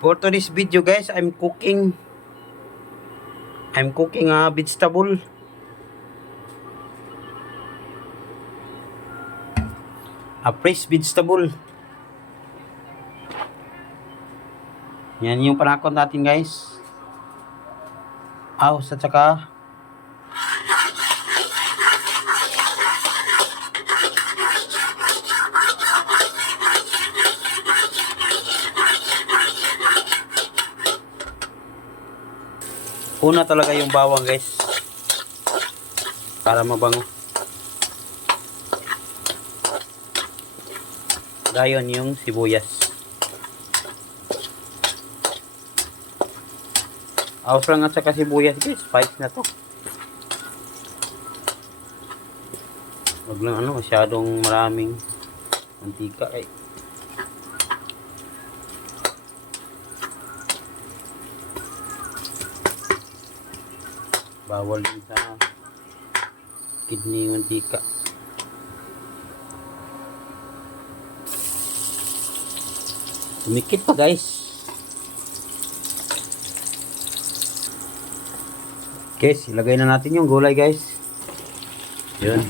For today's video guys, I'm cooking a vegetable. A fresh vegetable. Yan yung panakot natin guys. At saka una talaga yung bawang guys para mabango. Gayon yung sibuyas. Aos lang at saka sibuyas guys, spice na to. Wag lang masyadong maraming mantika eh. Bawal din sa kidney mantika. Tumikit pa guys. Guys, ilagay na natin yung gulay guys. Yun.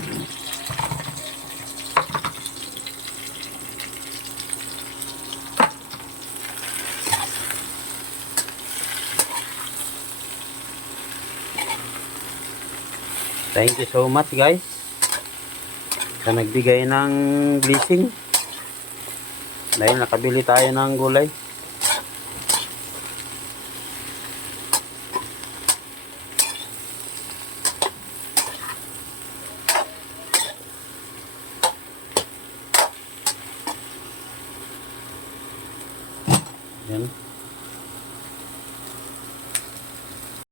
Thank you so much guys sa nagbigay ng blessing dahil nakabili tayo ng gulay. Yan.